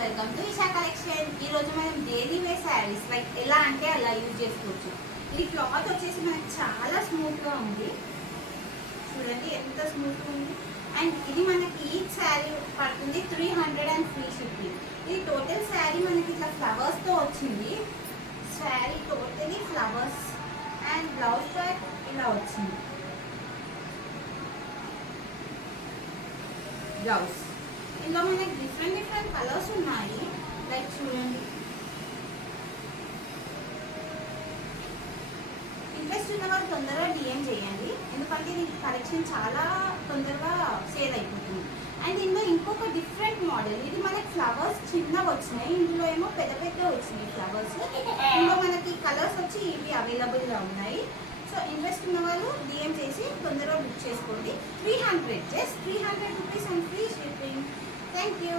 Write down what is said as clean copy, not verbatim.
Welcome to Isha collection. ఈ రోజు మనం డైలీ వేర్ శారీస్ లైక్ ఎలా అంటే అలా యూజ్ చేసుకోవచ్చు. ఈ క్లాత్ వచ్చేసి మనకి చాలా స్మూత్ గా ఉంది, చూడండి ఎంత స్మూత్ గా ఉంది. అండ్ ఇది మనకి ఈ శారీ పడుతుంది 300 and free shipping. ఇది టోటల్ శారీ మనకి ఇట్లా ఫ్లవర్స్ తో వచ్చింది. Sari totally flowers and blouse pack ఇలా వచ్చింది. బ్లౌజ్ ఇందులో మనకి డిఫరెంట్ కలర్స్ ఉన్నాయి. లైక్ చూడండి, ఇంట్రెస్ట్ ఉన్న వాళ్ళు తొందరగా డిఎం చేయండి, ఎందుకంటే ఇది కలెక్షన్ చాలా తొందరగా సేల్ అయిపోతుంది. అండ్ ఇందులో ఇంకొక డిఫరెంట్ మోడల్, ఇది మనకి ఫ్లవర్స్ చిన్నగా వచ్చినాయి, ఇందులో ఏమో పెద్ద పెద్ద వచ్చినాయి ఫ్లవర్స్. ఇందులో మనకి కలర్స్ వచ్చి ఇవి అవైలబుల్గా ఉన్నాయి. సో ఇంట్రెస్ట్ ఉన్న వాళ్ళు డిఎం చేసి తొందరగా బుక్ చేసుకోండి. 300 just 300 rupees and free shipping. Thank you.